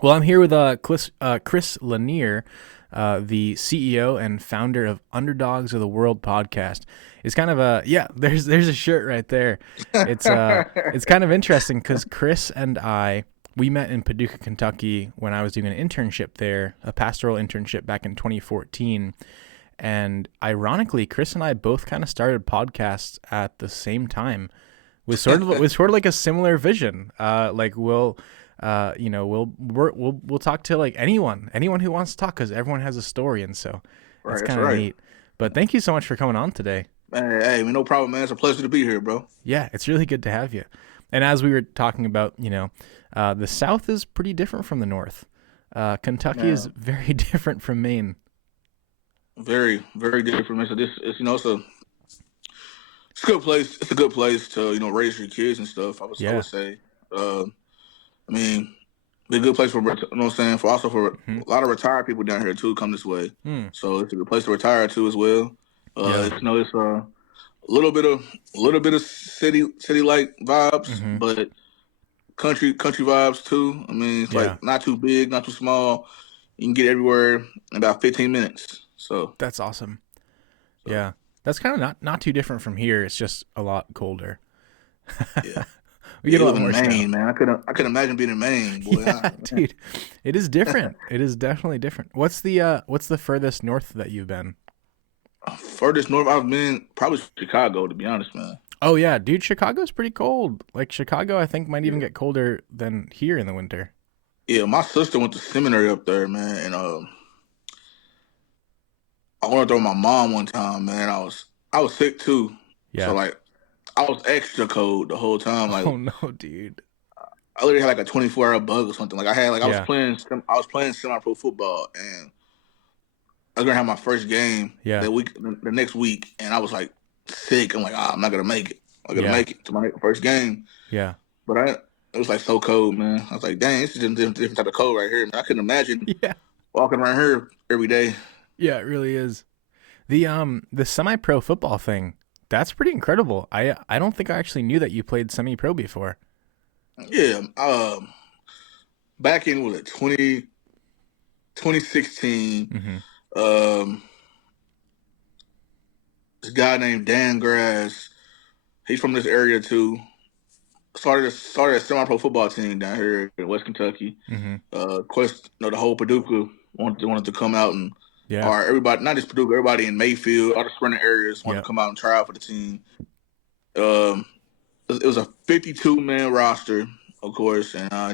Well, I'm here with Chris Lanier, the CEO and founder of Underdogs of the World podcast. It's kind of a yeah. There's a shirt right there. It's kind of interesting because Chris and I we met in Paducah, Kentucky when I was doing an internship there, a pastoral internship back in 2014. And ironically, Chris and I both kind of started podcasts at the same time with sort of like a similar vision. Like we'll talk to like anyone who wants to talk because everyone has a story, and so it's Right, that's kind of right. neat. But thank you so much for coming on today. Hey, man, no problem, man. It's a pleasure to be here, bro. Yeah, it's really good to have you. And as we were talking about, the South is pretty different from the North. Kentucky is Man, very different from Maine. very, very different, man. So this is, it's a good place. It's a good place to, raise your kids and stuff. I Yeah. would say. Uh, I mean, be a good place for, you know what I'm saying, for also for Hmm. a lot of retired people down here too come this way. Hmm. So it's a good place to retire to as well. Yeah. It's a little bit of city like vibes, Hmm. but country vibes too. I mean, it's Yeah. like not too big, not too small. You can get everywhere in about 15 minutes. That's awesome. So Yeah. That's kind of not too different from here. It's just a lot colder. yeah. We Yeah, get a you lot live in more snow. Maine, man. I couldn't imagine being in Maine, boy. Yeah, dude. It is different. It is definitely different. What's the furthest north that you've been? Furthest north I've been, probably Chicago, to be honest, man. Oh yeah, dude, Chicago's pretty cold. Like Chicago I think might even Yeah. get colder than here in the winter. Yeah, my sister went to seminary up there, man, and I went there with my mom one time, man. I was sick too, so Yeah. like I was extra cold the whole time. Like Oh no, dude. I literally had like a 24-hour bug or something. Like Yeah. I was playing semi-pro football, and I was gonna have my first game Yeah. the next week, and I was like sick. I'm like, I'm not gonna make it. I'm gonna Yeah. make it to my first game, Yeah. but it was like so cold, man. I was like, dang, this is a different type of cold right here, man. I couldn't imagine Yeah. walking around here every day. Yeah, it really is. The semi-pro football thing, that's pretty incredible. I don't think I actually knew that you played semi-pro before. Yeah, back in was it 2016. Mhm. Um, this guy named Dan Grass, he's from this area too. Started a semi-pro football team down here in West Kentucky. Mhm. Of course, the whole Paducah wanted to come out and, Yeah. or everybody, not just Paducah, everybody in Mayfield, all the surrounding areas wanted Yeah. to come out and try out for the team. Um, it was a 52-man roster, of course, and I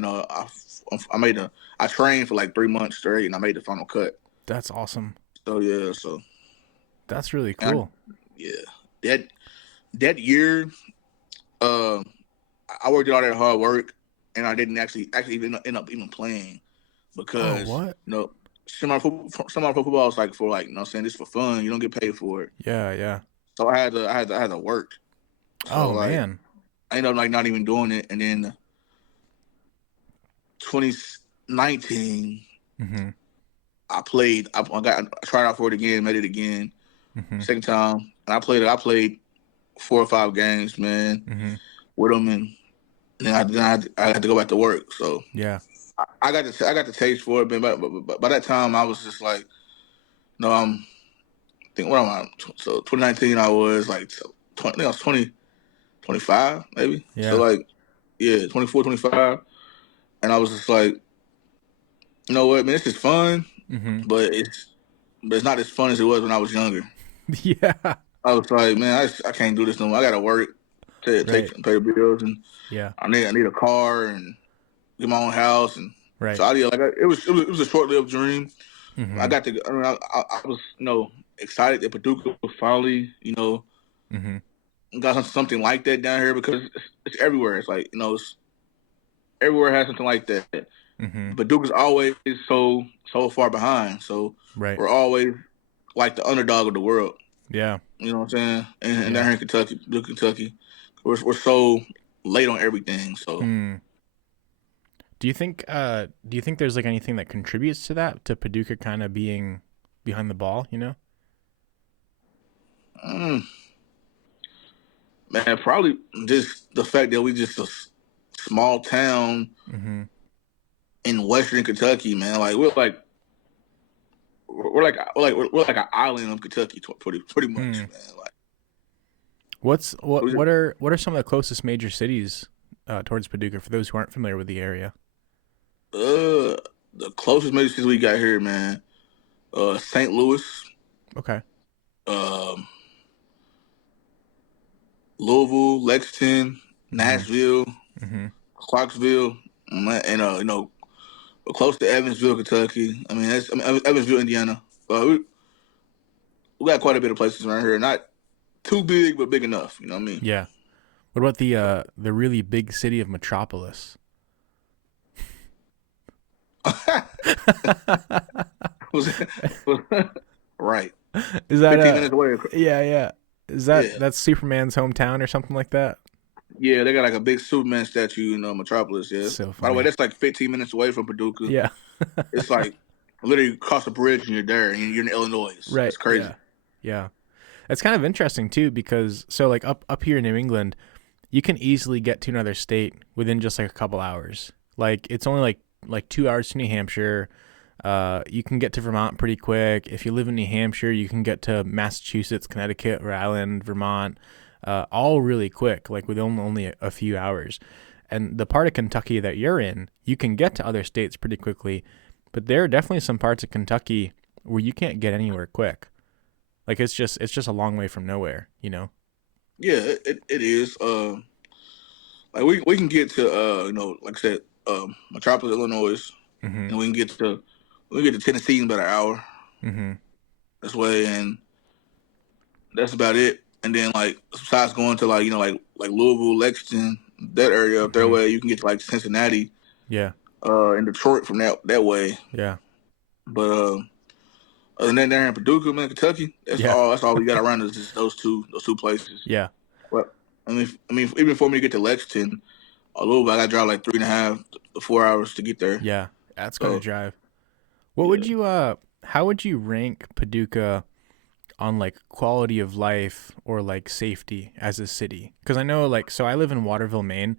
made I trained for like 3 months straight, and I made the final cut. That's awesome. So yeah, so That's really and cool. yeah, that that year, uh, I worked all that hard work, and I didn't actually even end up even playing Oh, because what? semi football is like for like you know what I'm saying this for fun. You don't get paid for it, Yeah, yeah. so I had to work. So Oh like man. I ended up like not even doing it, and then 2019 Mhm. I played. I tried out for it again, made it again, Mhm. second time, and I played 4 or 5 games, man, Mhm. with them, and I had to go back to work. So Yeah. I got the taste for it, but by that time I was just like, no, what am I? So 2019 I was like 20, I think I was 20, 25 maybe. So Yeah. like yeah, 24, 25, and I was just like, you know what, man, this is fun, Mhm. but it's not as fun as it was when I was younger. Yeah. I was like, man, I can't do this no more. I gotta work to Right. pay the bills, and Yeah. I need a car and get my own house, and so Right. it was a short lived dream. I Mhm. got to. I was excited that Paducah was finally Mhm. got something like that down here because it's everywhere. It's like everywhere has something like that. Mhm. Paducah's always so far behind, so Right. we're always like the underdog of the world. Yeah. You know what I'm saying? And down Yeah. here in Kentucky, Paducah, Kentucky, we're so late on everything. So Hmm. Do you think there's like anything that contributes to that to Paducah kind of being behind the ball? mm, man, probably just the fact that we just a small town Mhm. in Western Kentucky, man. Like we're like an island of Kentucky, pretty much, Hmm. man. Like What we just, what are some of the closest major cities towards Paducah for those who aren't familiar with the area? the closest major cities we got here, man. St. Louis, Okay. um, Louisville, Lexington, Mm-hmm. Nashville, Mm-hmm. Clarksville, and we're close to Evansville, Kentucky. Evansville, Indiana. We got quite a bit of places around here. Not too big, but big enough. You know what I mean? Yeah. What about the really big city of Metropolis? was, was right. Is that 15 minutes away. yeah, yeah. Is Yeah, that's Superman's hometown or something like that? yeah. They got like a big Superman statue in Metropolis. Yeah. So By the way, funny. that's like 15 minutes away from Paducah. Yeah. It's like literally across the bridge and you're there, and you're in Illinois. Right. It's crazy. Yeah. Yeah. It's kind of interesting too because so like up here in New England, you can easily get to another state within just like a couple hours. Like it's only like 2 hours to New Hampshire. You can get to Vermont pretty quick. If you live in New Hampshire, you can get to Massachusetts, Connecticut, Rhode Island, Vermont, all really quick, like with only a few hours. And the part of Kentucky that you're in, you can get to other states pretty quickly, but there are definitely some parts of Kentucky where you can't get anywhere quick. Like it's just a long way from nowhere, you know? Yeah, it is. Like we can get to like I said, Metropolis, Illinois, Mm-hmm. and we can get to Tennessee in about an hour Mm-hmm. this way, and that's about it. And then like besides going to like like Louisville, Lexington, that area up that Mm-hmm. way, you can get to like Cincinnati, Yeah. and Detroit from that way. Yeah. But other than that, there in Paducah, man, Kentucky, that's Yeah. all. That's all we got around is just those two places. Yeah. But I mean, even for me to get to Lexington, a little bit, I got to drive like 3.5 to 4 hours to get there. Yeah. That's quite a So drive. What would yeah, you how would you rank Paducah on like quality of life or like safety as a city? Because I know like so I live in Waterville, Maine,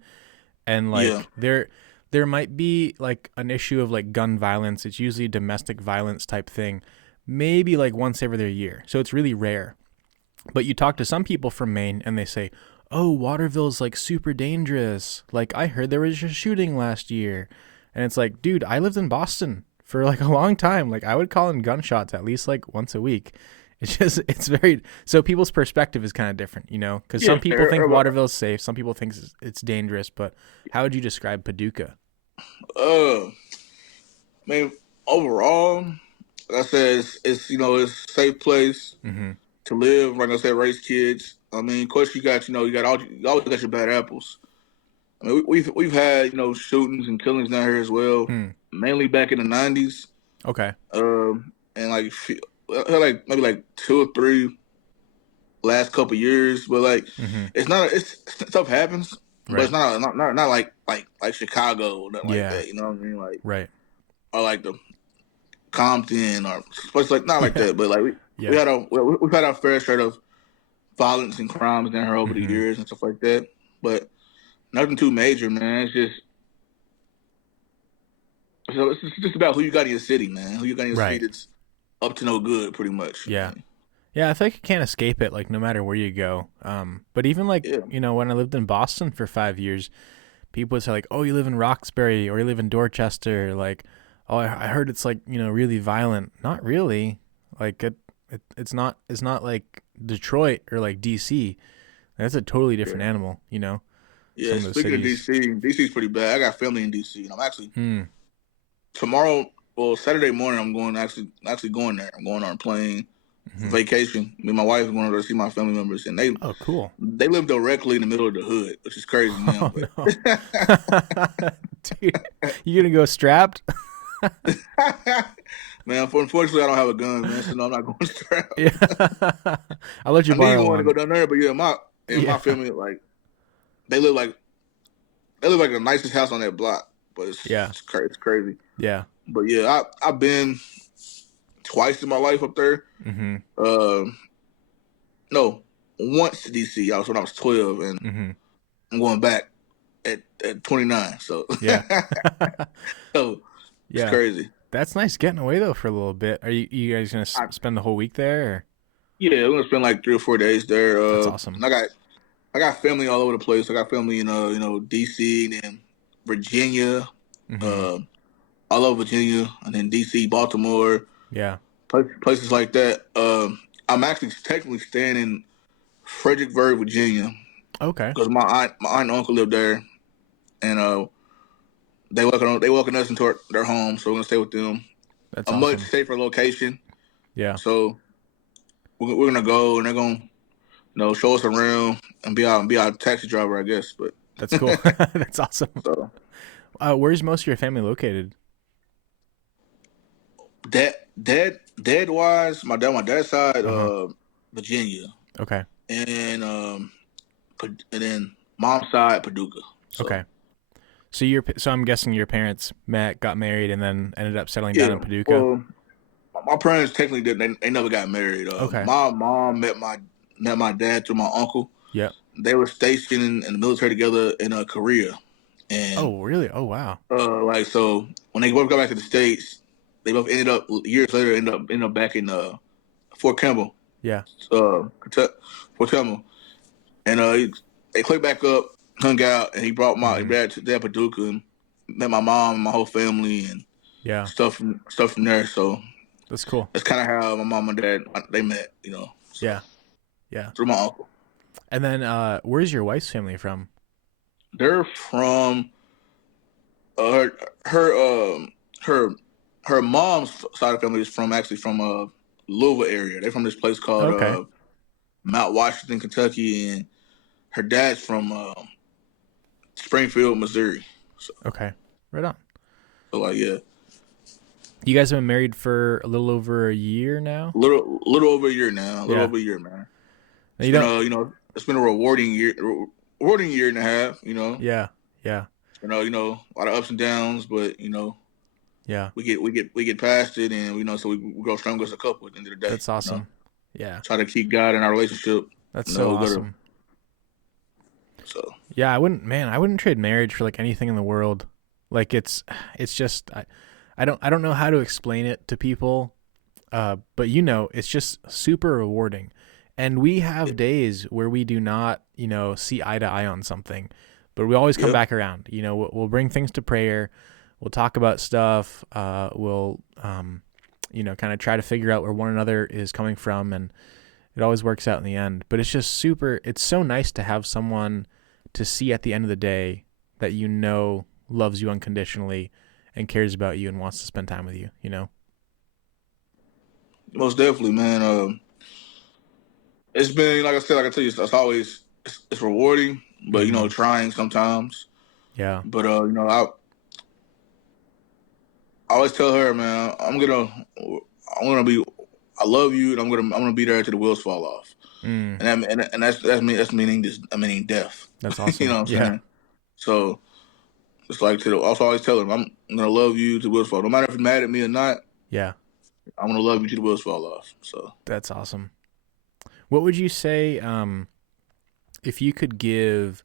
and yeah, like there might be like an issue of like gun violence. It's usually a domestic violence type thing, maybe like once every other year. So it's really rare. But you talk to some people from Maine and they say, "Oh, Waterville's like super dangerous. Like I heard there was a shooting last year." And it's like, "Dude, I lived in Boston for like a long time. Like I would call in gunshots at least like once a week." It's just it's very so people's perspective is kind of different, you know, cuz yeah. some people think Waterville's safe, some people think it's dangerous, but how would you describe Paducah? I mean, overall, like I said, it's a safe place Mhm. to live. Like I said, raise kids. I mean, of course, you always got your bad apples. I mean, we've had shootings and killings down here as well, Hmm. mainly back in the '90s. Okay. And like maybe like two or three last couple years, but like Mhm. it's stuff happens, but it's Right. not like Chicago or nothing like Yeah. that. You know what I mean? Like Right. or like the Compton or places like not like Yeah. that, but like Yeah. we've had our fair share of violence and crimes down here over the Mhm. years and stuff like that, but nothing too major, man. It's just about who you got in your city, man. Who you got in your city Right. that's up to no good, pretty much. I Yeah. mean, Yeah, I think you can't escape it, like no matter where you go. But even like yeah, you know, when I lived in Boston for 5 years, people would say like, "Oh, you live in Roxbury or you live in Dorchester." Like, "Oh, I heard it's like really violent." Not really. Like it's not like Detroit or like DC. That's a totally different yeah, animal. yeah. Some of those Speaking of cities. DC's pretty bad. I got family in DC, and I'm actually Hmm. tomorrow. Well, Saturday morning, I'm going actually going there. I'm going on a plane for Hmm. vacation. Me and my wife are going to see my family members, and they Oh, cool. they live directly in the middle of the hood, which is crazy now. Oh no, dude, you gonna go strapped? Man, unfortunately, I don't have a gun, man. So no, I'm not going to strap. Yeah, I'll let you I need borrow one to go one. down there, but yeah, my Yeah, family like they live like they live like the nicest house on that block, but yeah, it's crazy. yeah. But yeah, I've been twice in my life up there. Mhm, Uh, no, once to DC. I was when I was 12, and mhm. I'm going back at 29. So Yeah. so It's Yeah. crazy. That's nice getting away though for a little bit. Are you guys gonna I, spend the whole week there? Or? yeah, we're gonna spend like 3 or 4 days there. That's awesome. And I got family all over the place. I got family in DC and then Virginia, Mm-hmm. uh, all over Virginia, and then DC, Baltimore, Yeah. places like that. I'm actually technically staying in Fredericksburg, Virginia, Okay. because my aunt and uncle live there, and they welcome us into their home, so we're gonna stay with them. That's A much awesome. safer location, Yeah. so we're gonna go, and they're gonna show us around and be our taxi driver, I guess. But That's cool. That's awesome. so Where's most of your family located? dad wise, my dad's side, Uh huh. Virginia, Okay. and and then mom's side, Paducah. So Okay. So I'm guessing your parents met, got married, and then ended up settling down yeah, in Paducah. well, my parents technically didn't. They never got married. Okay. My mom met my dad through my uncle. Yep. They were stationed in the military together in Korea, and Oh, really? Oh, wow. like so when they both got back to the states, they both ended up years later ended up back in Fort Campbell, Yeah. Kentucky, Fort Campbell, and they clicked back up, hung out, and he brought my Hmm. dad to Paducah and met my mom and my whole family and Yeah. stuff from there. So That's cool. that's kind of how my mom and dad they met, so Yeah. Yeah. through my uncle. And then, where's your wife's family from? They're from her her her mom's side of the family is actually from Louisville area. They're from this place called Okay. Mount Washington, Kentucky, and her dad's from Springfield, Missouri. So, Okay. Right on. so like yeah, You guys have been married for a little over a year now. little over a year now, a little Yeah. over a year, man. Now It's you been don't. it's been a rewarding year and a half. Yeah. Yeah. A lot of ups and downs, but Yeah. we get past it, and so we grow stronger as a couple at the end of the day. That's awesome. Yeah. Try to keep God in our relationship. That's so We gotta, awesome. so Yeah, I wouldn't trade marriage for like anything in the world. Like it's just I don't know how to explain it to people. But it's just super rewarding. And we have days where we do not, see eye to eye on something, but we always come yep, back around. We'll bring things to prayer. We'll talk about stuff. We'll, kind of try to figure out where one another is coming from, and it always works out in the end. But it's so nice to have someone to see at the end of the day that loves you unconditionally and cares about you and wants to spend time with you. most definitely, man. It's been like I said, like I tell you, it's always it's rewarding, but Hmm. trying sometimes. Yeah. But I always tell her, man, I'm gonna be, I love you, and I'm gonna be there till the wheels fall off, Mm, and that's meaning meaning death. that's You know awesome. what I'm Yeah. saying? So it's like also always tell her, I'm gonna love you till the wheels fall. No matter if you're mad at me or not, Yeah. I'm gonna love you till the wheels fall off. So That's awesome. What would you say if you could give,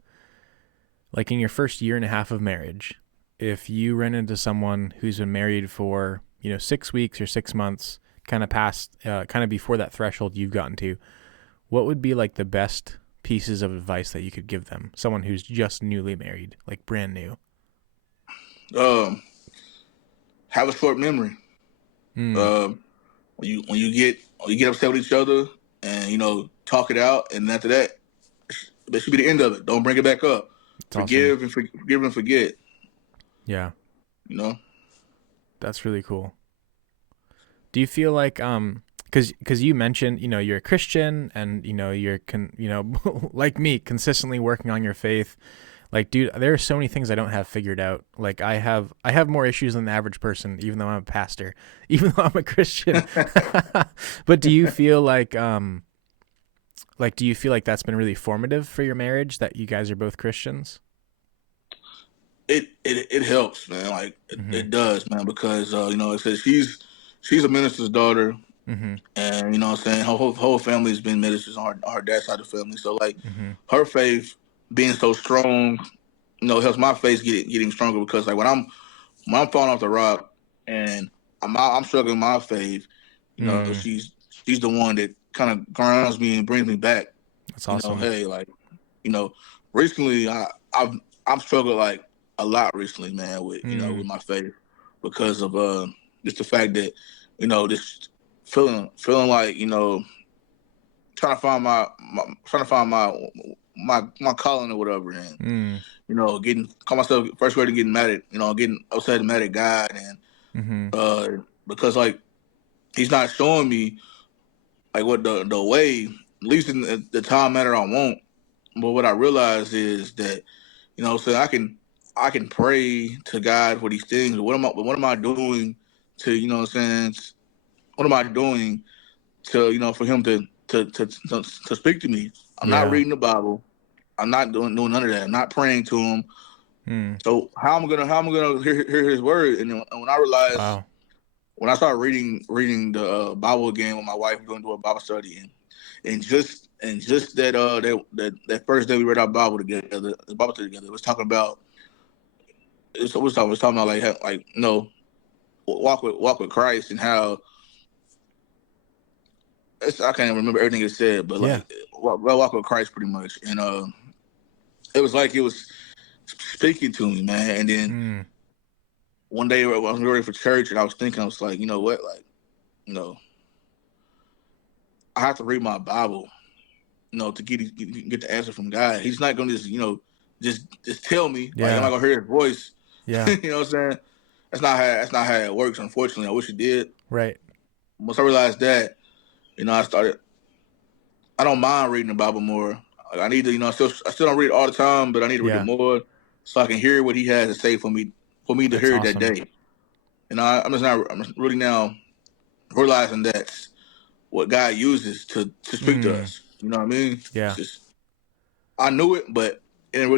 like in your first year and a half of marriage, if you ran into someone who's been married for, 6 weeks or 6 months, kind of before that threshold you've gotten to, what would be like the best pieces of advice that you could give them? Someone who's just newly married, like brand new. have a short memory. Mm, Um, when you get upset with each other, and talk it out, and after that, that should be the end of it. Don't bring it back up. that's awesome. Forgive and forget. Yeah, You know. that's really cool. Do you feel like because you mentioned you're a Christian and like me consistently working on your faith. Like, dude, there are so many things I don't have figured out. Like, I have more issues than the average person, even though I'm a pastor, even though I'm a Christian. But do you feel like that's been really formative for your marriage that you guys are both Christians? It helps, man. Like Mm-hmm. it does, man, because it says she's a minister's daughter, Mm-hmm. and what I'm saying, her whole family's been ministers on her dad's side of the family. So like Mm-hmm. her faith being so strong, helps my faith getting stronger, because like when I'm falling off the rock, and I'm struggling with my faith. You know, Mm, she's the one that kind of grounds me and brings me back. that's You know, awesome. hey, like, you know, recently I've struggled like a lot recently, man, with with Mm, my faith because of just the fact that just feeling like trying to find my calling or whatever, and mm, getting call myself first grade and getting mad at getting upset and mad at God, and mm-hmm. because like he's not showing me like what the way, at least in the time manner I want. But what I realize is that so I can pray to God for these things. What am I doing to what am I doing to for him to speak to me? I'm not Yeah. reading the Bible. I'm not doing none of that. I'm not praying to him. Mm, So how am I gonna hear his word? And when I realized wow. when I started reading the Bible again with my wife, going to a Bible study, and just that first day we read our Bible together, the Bible study together, it was talking about it was talking about like walk with Christ, and how I can't remember everything it said, but Yeah. like walk with Christ pretty much, and it was like it was speaking to me, man. And then Mm, one day I was ready for church, and I was thinking, I was like, you know what, like you know, I have to read my Bible, to get the answer from God. He's not gonna just tell me, like, I'm not yeah. gonna hear his voice. Yeah. You know what I'm saying? That's not how it works. Unfortunately, I wish it did. Right. Once I realized that, I don't mind reading the Bible more. Like, I need to, I still don't read it all the time, but I need to read it Yeah. more so I can hear what he has to say for me to That's hear it that awesome. day. I'm just really now realizing that's what God uses to speak to Mm, us. You know what I mean? It's yeah. just I knew it, but it didn't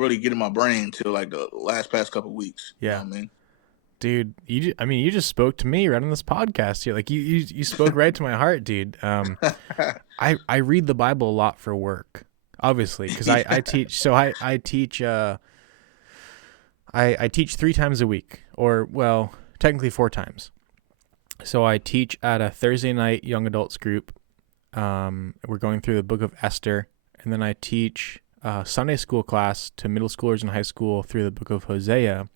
really get in my brain till like the last past couple of weeks. You know Yeah. what I mean? Dude, I mean, you just spoke to me right on this podcast. You like you spoke right to my heart, dude. I read the Bible a lot for work, obviously, because I Yeah. teach. So I teach. I teach 3 times a week, or well, technically 4 times. So I teach at a Thursday night young adults group. We're going through the Book of Esther, and then I teach Sunday school class to middle schoolers in high school through the Book of Hosea.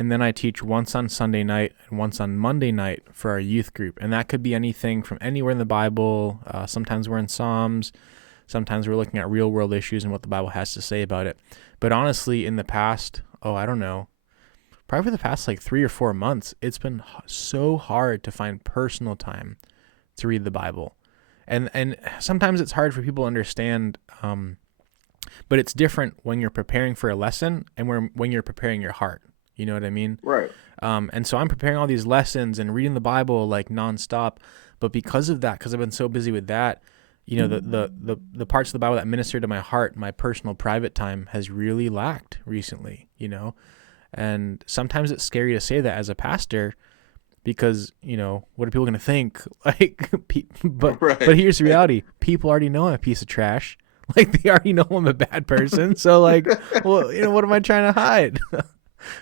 And then I teach once on Sunday night and once on Monday night for our youth group. And that could be anything from anywhere in the Bible. Sometimes we're in Psalms. Sometimes we're looking at real world issues and what the Bible has to say about it. But honestly, in the past, I don't know, probably for the past like 3 or 4 months, it's been so hard to find personal time to read the Bible. And sometimes it's hard for people to understand, but it's different when you're preparing for a lesson and when you're preparing your heart. You know what I mean? Right. And so I'm preparing all these lessons and reading the Bible like nonstop. But because of that, because I've been so busy with that, the parts of the Bible that minister to my heart, my personal private time has really lacked recently, And sometimes it's scary to say that as a pastor because, what are people going to think? Like, but Right. here's the reality. People already know I'm a piece of trash. Like, they already know I'm a bad person. So, like, well, what am I trying to hide?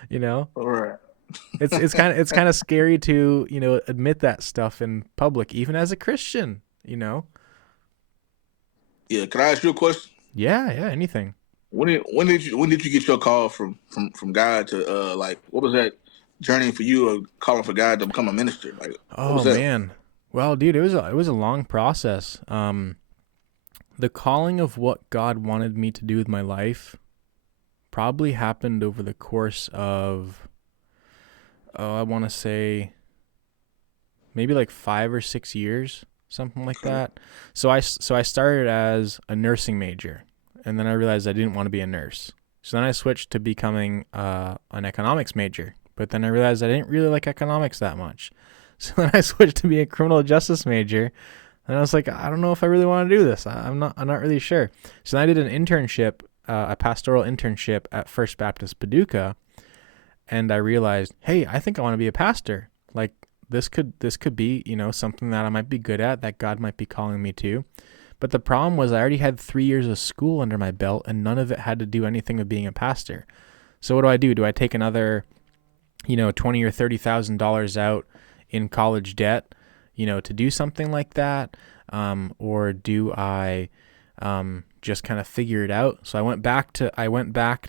you know Right. it's kind of scary to admit that stuff in public, even as a Christian. Yeah. Can I ask you a question? Yeah, anything. When did you get your call from God to like what was that journey for you of calling for God to become a minister? Like what was Oh that? man, well, dude, it was a long process. The calling of what God wanted me to do with my life probably happened over the course of, I want to say maybe like 5 or 6 years, something like Okay. that. So I started as a nursing major, and then I realized I didn't want to be a nurse. So then I switched to becoming an economics major, but then I realized I didn't really like economics that much. So then I switched to be a criminal justice major, and I was like, I don't know if I really want to do this. I'm not really sure. So then I did an internship, a pastoral internship at First Baptist Paducah, and I realized, hey, I think I want to be a pastor. Like, this could be, something that I might be good at, that God might be calling me to. But the problem was I already had 3 years of school under my belt, and none of it had to do anything with being a pastor. So what do? Do I take another, $20,000 or $30,000 out in college debt, to do something like that? Or do I just kind of figure it out? So I went back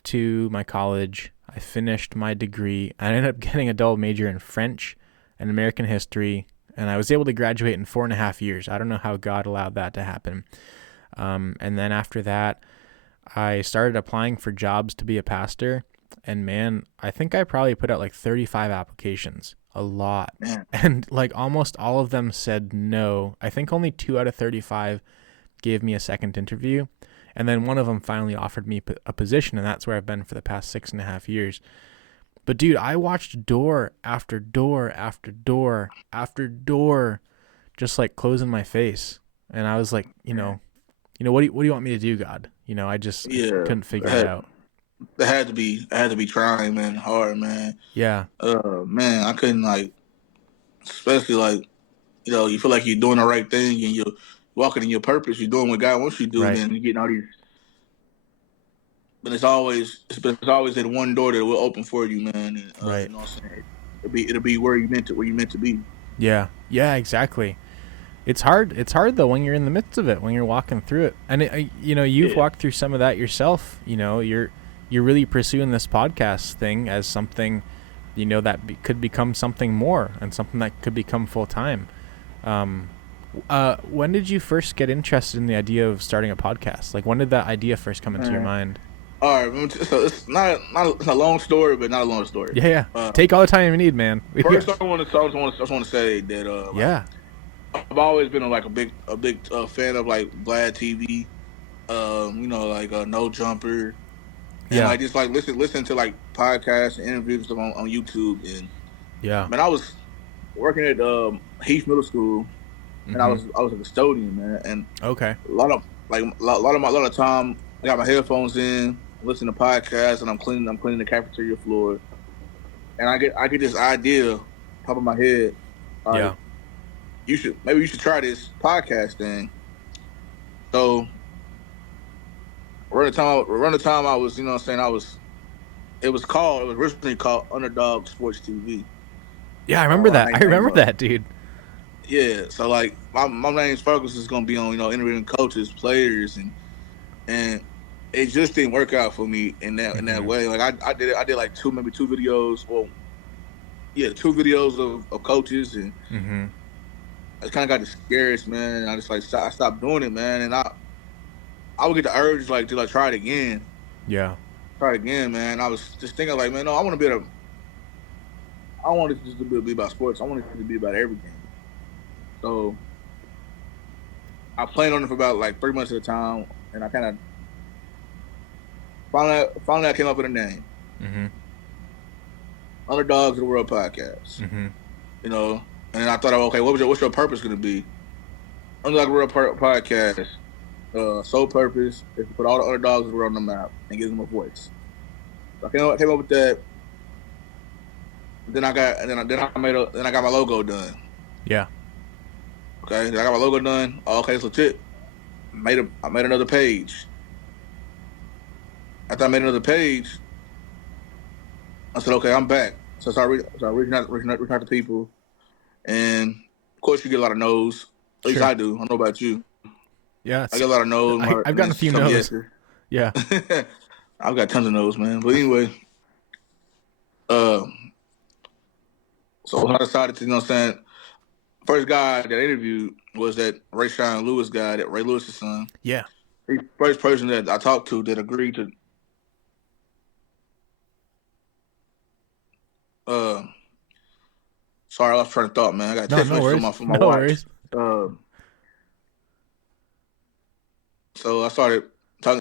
to my college. I finished my degree. I ended up getting a double major in French and American history, and I was able to graduate in 4.5 years. I don't know how God allowed that to happen. And then after that, I started applying for jobs to be a pastor. And man, I think I probably put out like 35 applications, a lot. Man. And like almost all of them said no. I think only 2 out of 35 gave me a second interview. And then one of them finally offered me a position, and that's where I've been for the past 6.5 years. But dude, I watched door after door after door after door just like close in my face. And I was like, what do you want me to do, God? I just couldn't figure it out. I had to be trying, man, hard, man. Yeah. Man, I couldn't, like, especially like, you feel like you're doing the right thing and you're walking in your purpose. You're doing what God wants you to do, Right. man. You're getting all these, but it's always that one door that will open for you, man. And, Right. You know what I'm saying? It'll be where you meant to be. Yeah. Yeah. Exactly. It's hard. It's hard though when you're in the midst of it, when you're walking through it, and you've walked through some of that yourself. You're really pursuing this podcast thing as something, that could become something more and something that could become full time. When did you first get interested in the idea of starting a podcast? Like, when did that idea first come into your mind? All right, so it's not it's a long story, but not a long story. Yeah. Take all the time you need, man. First, I just want to say that I've always been a big fan of like Vlad TV, No Jumper, and like just like listen to like podcasts and interviews on YouTube, and man, I was working at Heath Middle School, and I was a custodian, man, and okay, a lot of time I got my headphones in, listen to podcasts, and I'm cleaning the cafeteria floor, and I get this idea pop in my head. You should try this podcast thing. So around the time I was, it was originally called Underdog Sports TV. Yeah, I remember that. I remember that, dude. Yeah, so like my main focus is gonna be on, interviewing coaches, players, and it just didn't work out for me in that way. Like I did like two videos, two videos of coaches, and I kind of got discouraged, man. And I just I stopped doing it, man. And I would get the urge to try it again. Yeah. Try it again, man. I was just thinking like, man, no, I want it just to be about sports. I want it to be about everything. So I planned on it for about like 3 months at a time, and I kind of finally I came up with a name. Underdogs of the World Podcast. And I thought, okay, what's your purpose going to be? Underdog World Podcast, sole purpose is to put all the underdogs of the world on the map and give them a voice. So I came up with that. Then I got my logo done. Yeah. Okay, then I got my logo done. Okay, it's legit. I made another page. After I made another page, I said, okay, I'm back. So I started reaching out to people. And of course, you get a lot of no's. At least I do. I don't know about you. Yeah, I get a lot of no's. I've gotten a few no's. Yeses. Yeah, I've got tons of no's, man. But anyway, so I decided to, first guy that I interviewed was that Rayshawn Lewis guy, that Ray Lewis's son. Yeah. The first person that I talked to that agreed to. Sorry, I lost train of thought, man. I got text messages from my watch. So I started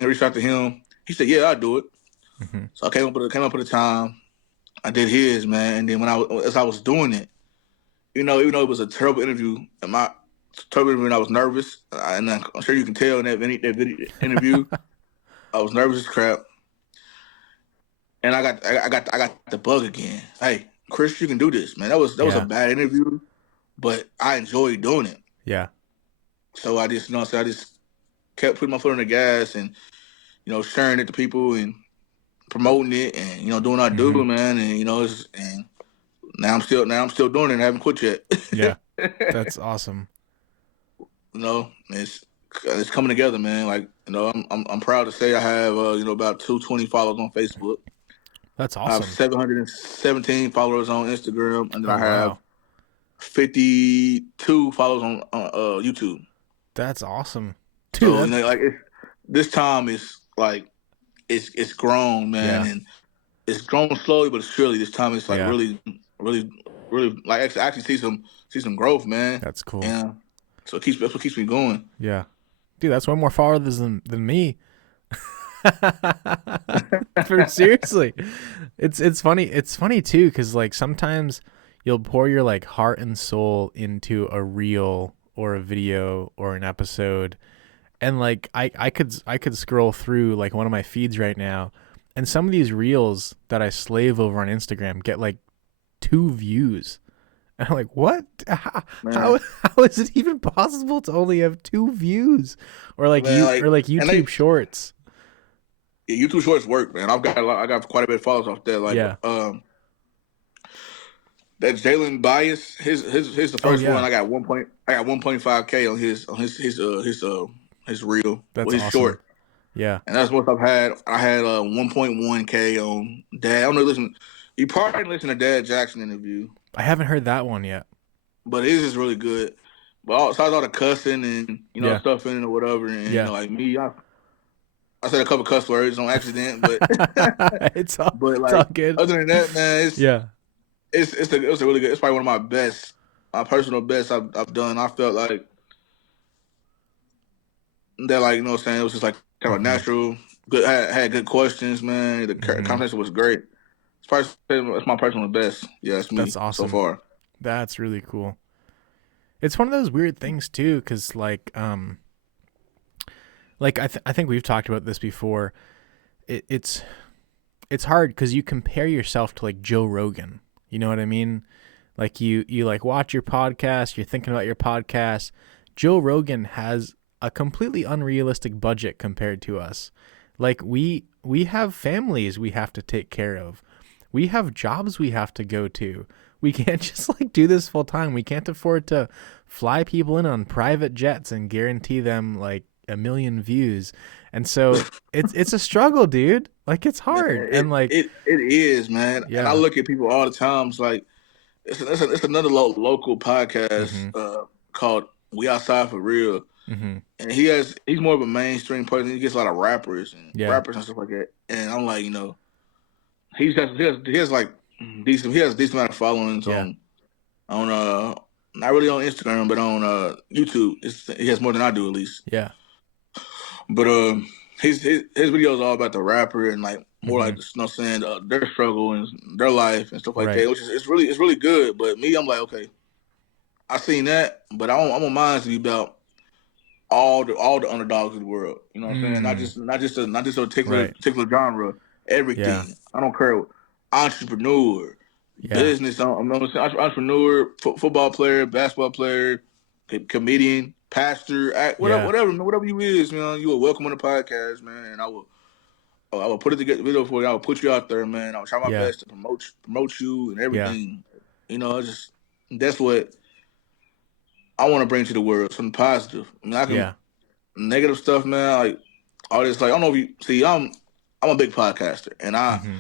reached out to him. He said, "Yeah, I'll do it." So I came up with a time. I did his, man, and then as I was doing it, even though it was a terrible interview, and I was nervous, and I'm sure you can tell in that video interview, I was nervous as crap, and I got the bug again. Hey, Chris, you can do this, man. That was a bad interview, but I enjoyed doing it. Yeah. So I just, I just kept putting my foot on the gas and, sharing it to people and promoting it and, doing what I do, man. And, now I'm still doing it and haven't quit yet. Yeah, that's awesome. You know, it's coming together, man. Like, you know, I'm proud to say I have about 220 followers on Facebook. That's I have awesome. 717 followers on Instagram, and then Oh I have wow, 52 followers on YouTube. that's awesome, dude. So, That's this time is like it's grown, man, yeah, and it's grown slowly but surely. This time it's like yeah. really, really, really like actually see some growth, man. That's cool. And so that's what keeps me going. Yeah, dude. That's one more followers than me. For seriously, it's funny. It's funny too, because like sometimes you'll pour your like heart and soul into a reel or a video or an episode, and like I could scroll through like one of my feeds right now, and some of these reels that I slave over on Instagram get like 2 views. And I'm like, what? Man, How is it even possible to only have 2 views? Or like man, or like and they YouTube Shorts. yeah, YouTube Shorts work, man. I got quite a bit of followers off there. Like, Yeah. that Jalen Bias, his the Oh first one. yeah. I got 1.5K on his reel, That's well, his awesome. short, Yeah. and that's what I've had. I had 1.1K on Dad. I don't know. Listen, you probably didn't listen to Dad Jackson interview, I haven't heard that one yet. but his is really good. But besides all the cussing and Yeah. stuff in it or whatever, and Yeah. like me, I said a couple cuss words on accident, but but It's all like good. other than that, man, Yeah. it's a really good. It's probably one of my best, my personal best I've done. I felt like that, like, what I'm saying, it was just like kind of Hmm. natural. Good, had good questions, man. The Hmm. conversation was great. It's my personal best. Yeah, it's That's me so awesome. far. That's really cool. It's one of those weird things too, because like I think we've talked about this before. It's hard because you compare yourself to like Joe Rogan. You know what I mean? Like you like watch your podcast, you're thinking about your podcast. Joe Rogan has a completely unrealistic budget compared to us. Like we have families we have to take care of. We have jobs we have to go to. We can't just like do this full time. We can't afford to fly people in on private jets and guarantee them like a million views. And so it's a struggle, dude. Like it's Man, hard. And like it is, man. And I yeah. look at people all the times like it's another local podcast Mhm. called We Outside for Real, Mhm. and he's more of a mainstream person. He gets a lot of Yeah. rappers and stuff like that. And I'm like, he has like decent amount of followings Yeah. on not really on Instagram, but on YouTube. He has more than I do, at least. Yeah. But his videos all about the rapper and like more like, Mhm. saying, their struggle and their life and stuff like Right. that, which is it's really good. But me, I'm like, okay, I seen that, but I want mine to be about all the underdogs of the world. You know what I'm saying? Not Mm. just not just a particular Right. particular genre. Yeah. Everything. I don't care. Entrepreneur, Yeah. business. I'm saying entrepreneur, football player, basketball player, comedian, pastor, act, whatever, Yeah. whatever you is, man. You are welcome on the podcast, man. And I will put it together video for you. I will put you out there, man. I'll try my Yeah. best to promote you and Yeah. everything. Just that's what I want to bring to the world. Something positive. I mean, I can Yeah. negative stuff, man. Like all this, like I don't know if you see. I'm a big podcaster, and I Mhm.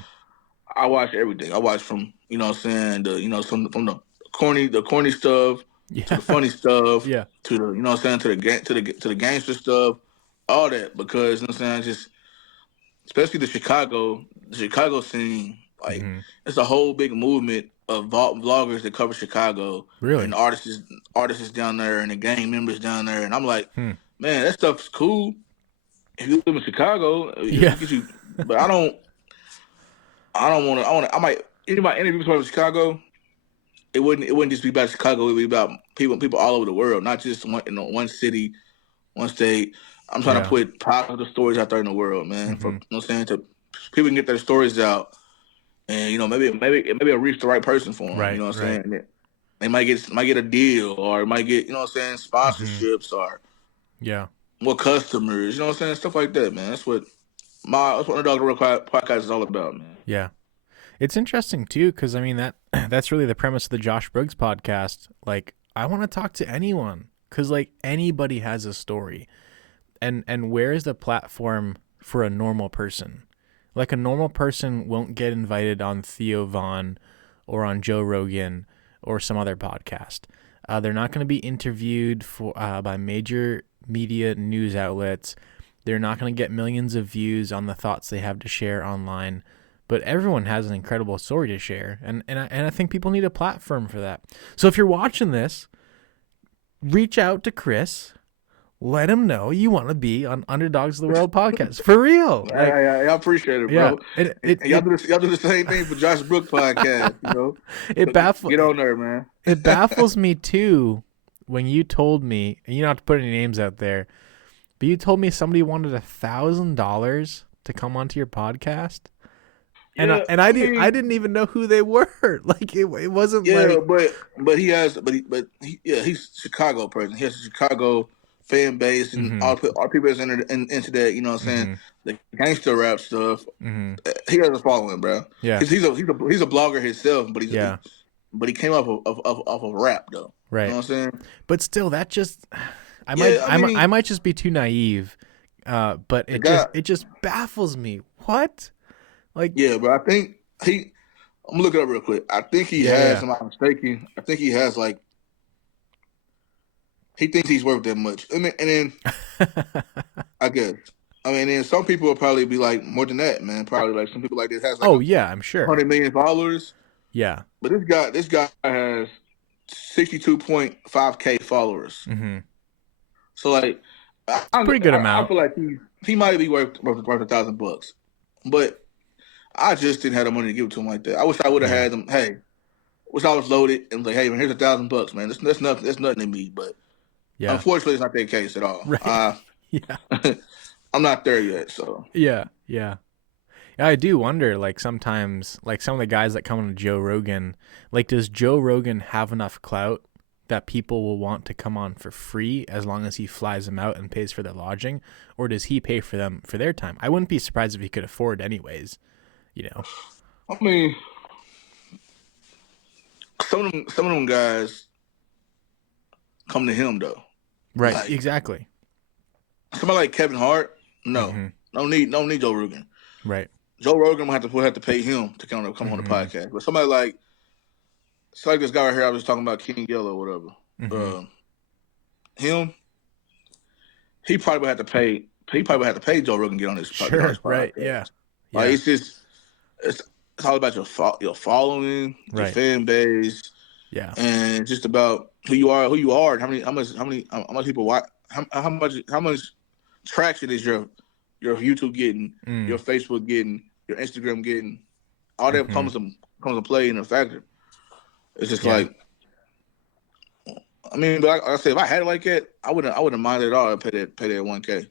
I watch everything. I watch from what I'm saying, from the corny stuff to Yeah. the funny stuff Yeah. to the what I'm saying, to the gangster stuff, all that, because what I'm saying, just especially the Chicago scene, like Mhm. it's a whole big movement of vloggers that cover Chicago, and Really? artists down there and the gang members down there, and I'm like, Hmm. man, that stuff's cool if you live in Chicago. Yeah. It gets you, but I don't want to. I might anybody interview from Chicago. It wouldn't just be about Chicago. It would be about people all over the world, not just one city, one state. I'm trying to Yeah. put positive stories out there in the world, man. For Mhm. what I'm saying, to people can get their stories out, and maybe it'll reach the right person for them. You Right. know what I'm Right. saying? They might get a deal, or might get what I'm saying, Mhm. sponsorships, or Yeah. more customers. You know what I'm saying? Stuff like that, man. That's what Underdog World podcast is all about, man. Yeah. It's interesting too, because I mean that's really the premise of the Josh Briggs podcast. Like, I want to talk to anyone, because like anybody has a story, and where is the platform for a normal person? Like, a normal person won't get invited on Theo Vaughn or on Joe Rogan or some other podcast. They're not going to be interviewed by major media news outlets. They're not going to get millions of views on the thoughts they have to share online. But everyone has an incredible story to share, and I think people need a platform for that. So if you're watching this, reach out to Chris. Let him know you want to be on Underdogs of the World podcast. For real. Like, I appreciate it, bro. Yeah, y'all do the same thing for Josh Brooks podcast, you know? It Get on there, man. It baffles me, too, when you told me, and you don't have to put any names out there, but you told me somebody wanted $1,000 to come onto your podcast. And Yeah, I didn't even know who they were. Like, it wasn't like... but he's a Chicago person. He has a Chicago fan base, and all people that's into that, you know what I'm saying, the gangster rap stuff. He has a following, bro. Yeah, he's a blogger himself, but he came off of rap though. Right. You know what I'm saying? But still, that just I might just be too naive. But it just baffles me. What? Like, yeah, but I think I'm gonna look it up real quick. I think he has, am I mistaken? I think he has like, he thinks he's worth that much. I mean, and then I guess. I mean, then some people will probably be like more than that, man. Probably like some people like this has like I'm sure 100 million followers. Yeah. But this guy has 62.5K followers. So like, pretty good amount. I feel like he might be worth $1,000, but I just didn't have the money to give it to him like that. I wish I would have had them. Hey, wish I was loaded and was like, hey man, here's $1,000, man. That's nothing. That's nothing to me. But unfortunately, it's not that case at all. Right. I'm not there yet. So yeah. I do wonder, like, sometimes, like, some of the guys that come on to Joe Rogan, like, does Joe Rogan have enough clout that people will want to come on for free as long as he flies them out and pays for their lodging, or does he pay for them for their time? I wouldn't be surprised if he could afford anyways, you know. I mean, some of them guys come to him though. Right, like, exactly. Somebody like Kevin Hart, no, don't need Joe Rogan. Right. Joe Rogan will have to pay him to come on the podcast. But somebody like this guy right here I was talking about, King Yellow or whatever. Him, he probably would have to pay. He probably would have to pay Joe Rogan to get on his podcast. Right. Yeah. Like, it's all about your following, your fan base. Yeah. And just about who you are, and how much people watch, how much traction is your YouTube getting, your Facebook getting, your Instagram getting. All that comes to play in a factor. It's just like, I mean, but like I said, if I had it like that, I wouldn't mind it at all. I'd pay that $1,000,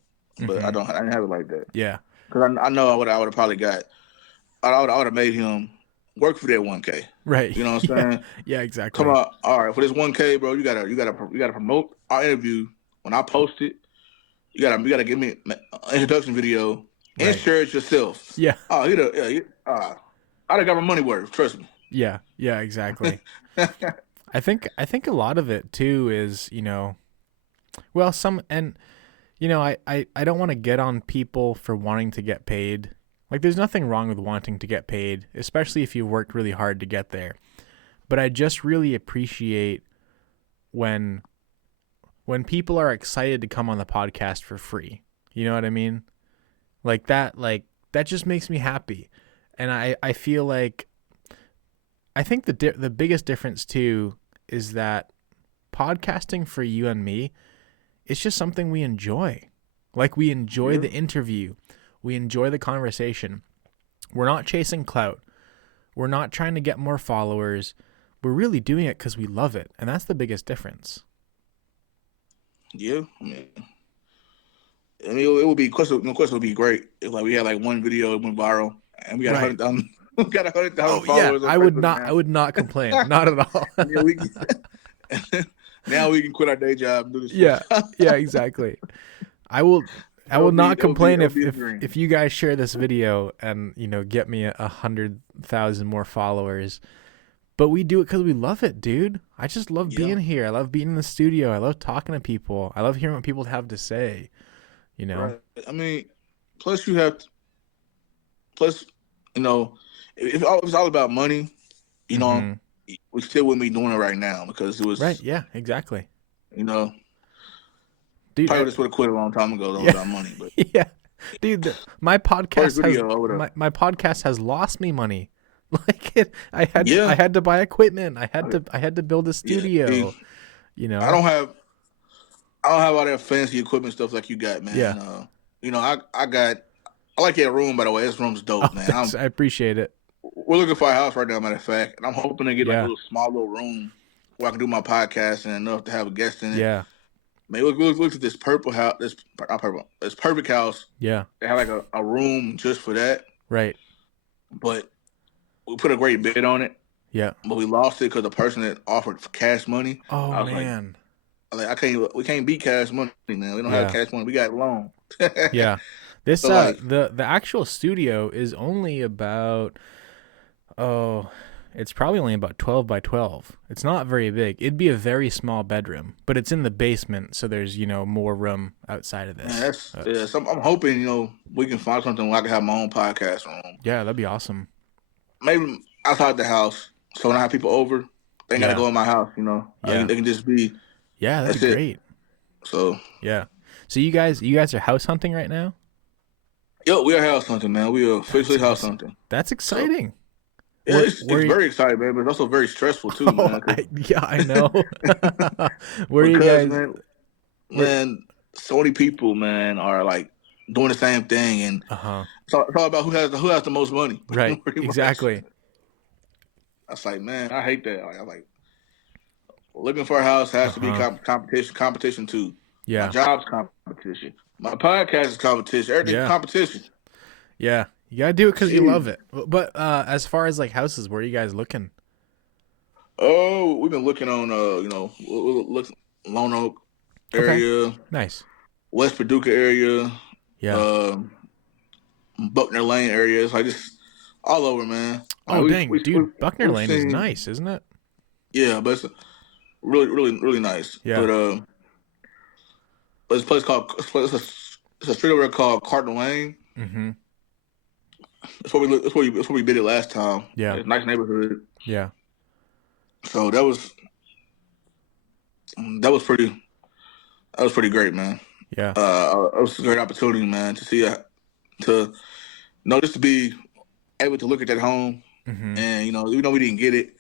but I didn't have it like that. Yeah, because I know I would have probably got. I would have made him work for that $1,000. Right. You know what I'm saying? Yeah, exactly. Come on, all right, for this $1,000, bro, you gotta promote our interview when I post it. You gotta give me an introduction video and share it yourself. Yeah. Oh, I'd have got my money worth. Trust me. Yeah, exactly. I think a lot of it too is, I don't want to get on people for wanting to get paid. Like, there's nothing wrong with wanting to get paid, especially if you worked really hard to get there. But I just really appreciate when people are excited to come on the podcast for free. You know what I mean? Like that just makes me happy. And I feel like, I think the biggest difference too is that podcasting for you and me, it's just something we enjoy. Like, we enjoy the interview. We enjoy the conversation. We're not chasing clout. We're not trying to get more followers. We're really doing it because we love it. And that's the biggest difference. Yeah. I mean, it would be, of course it would be great if like we had like one video that went viral and we got 100,000. We got 100,000 followers. Yeah, I would not complain. Not at all. Now we can quit our day job and do this. Yeah, exactly. I will. I will not complain that would be a dream. if you guys share this video and get me 100,000 more followers. But we do it because we love it, dude. I just love being here. I love being in the studio. I love talking to people. I love hearing what people have to say. Right. I mean, plus you have, if it's all about money, we still wouldn't be doing it right now because it was right. Yeah, exactly. Dude, probably just would have quit a long time ago though, without money. But yeah, dude, my podcast my podcast has lost me money. Like I had to buy equipment. I had to build a studio. Yeah, I don't have all that fancy equipment stuff like you got, man. Yeah. I like your room, by the way. This room's dope, man. I appreciate it. We're looking for a house right now, matter of fact, and I'm hoping to get like a small little room where I can do my podcast and enough to have a guest in it. Yeah. Man, look at this purple house. This perfect house. Yeah. They have like a room just for that. Right. But we put a great bid on it. Yeah. But we lost it because the person that offered for cash money. Oh man. We can't beat cash money, man. We don't have cash money. We got loan. Yeah. This so the actual studio is only about it's probably only about 12 by 12. It's not very big. It'd be a very small bedroom, but it's in the basement, so there's more room outside of this. So I'm hoping we can find something where I can have my own podcast room. Yeah, that'd be awesome. Maybe outside the house, so when I have people over, they gotta go in my house. They can just be. Yeah, that'd be great. So yeah, so you guys are house hunting right now? Yo, we are house hunting, man. We are officially house hunting. That's exciting. Yeah, it's very exciting, man, but it's also very stressful too, man. I know. Where are you guys? Man, so many people, man, are like doing the same thing, and it's all about who has the most money. Right. Exactly. That's like, man, I hate that. I'm like, looking for a house has to be competition too. Yeah. My job's competition. My podcast is competition. Everything's competition. Yeah. You gotta do it because you love it. But as far as like houses, where are you guys looking? Oh, we've been looking on Lone Oak area. Okay. Nice. West Paducah area. Yeah. Buckner Lane area. It's like just all over, man. Oh dang, dude, Buckner Lane is nice, isn't it? Yeah, but it's really, really, really nice. Yeah. But it's a place called it's a street over there called Cardinal Lane. Mm-hmm. That's where we bid it last time. Yeah. It's a nice neighborhood. Yeah. So that was pretty great, man. Yeah. It was a great opportunity, man, to see just to be able to look at that home, and even though we didn't get it,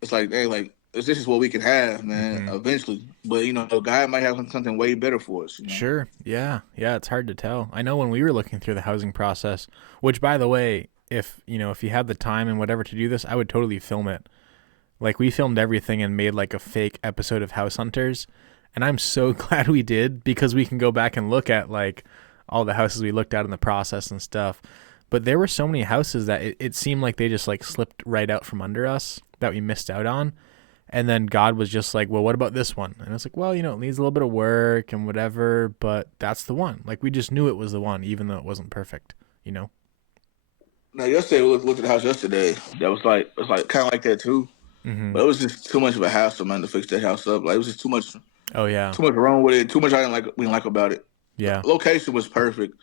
it's like, hey, like this is what we can have, man, eventually. But God might have something way better for us. Sure. Yeah. It's hard to tell. I know when we were looking through the housing process, which, by the way, if you had the time and whatever to do this, I would totally film it. Like, we filmed everything and made like a fake episode of House Hunters, and I'm so glad we did, because we can go back and look at like all the houses we looked at in the process and stuff. But there were so many houses that it seemed like they just like slipped right out from under us that we missed out on. And then God was just like, well, what about this one? And I was like, well, it needs a little bit of work and whatever, but that's the one. Like, we just knew it was the one, even though it wasn't perfect, Now, yesterday, we looked at the house yesterday. That was like, it was like kind of like that too. Mm-hmm. But it was just too much of a hassle, man, to fix that house up. Like, it was just too much. Oh, yeah. Too much wrong with it. Too much we didn't like about it. Yeah. The location was perfect,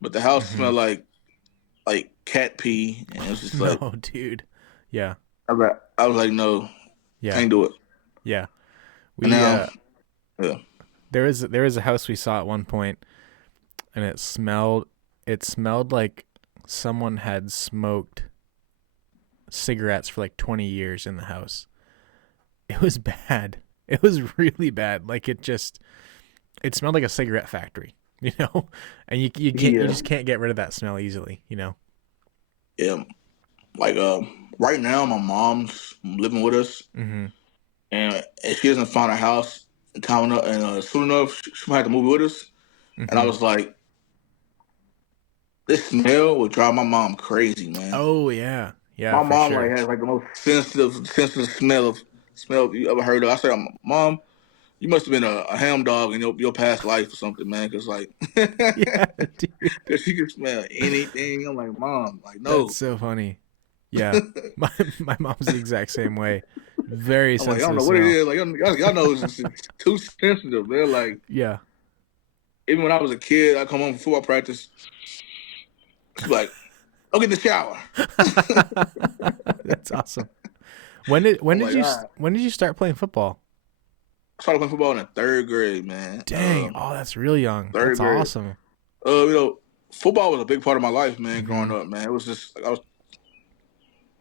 but the house smelled like cat pee. And it was just like. Oh, dude. Yeah. I was like, no. Yeah. Can't do it. Yeah. Yeah. There is a house we saw at one point, and it smelled like someone had smoked cigarettes for like 20 years in the house. It was bad. It was really bad. Like, it smelled like a cigarette factory, and you just can't get rid of that smell easily, Yeah. Like, right now, my mom's living with us, and if she doesn't find a house in town and soon enough, she might have to move with us. And I was like, this smell would drive my mom crazy, man. Oh yeah, my mom has like the most sensitive smell you ever heard of. I said, Mom, you must have been a ham dog in your past life or something, man. Because like, Yeah, dude. because she can smell anything. I'm like, Mom, like That's no. so funny. Yeah. My mom's the exact same way. Very I'm like, I don't sensitive know what it smell. is. Like, y'all know it's too sensitive, man. Like, Yeah. even when I was a kid, I come home from football practice. She's like, "Go get in the shower." That's awesome. When did I'm like, all right. when did you start playing football? I started playing football in the third grade, man. Dang. Oh, that's real young. Third That's grade. awesome. You know, football was a big part of my life, man. Mm-hmm. Growing up, man, it was just like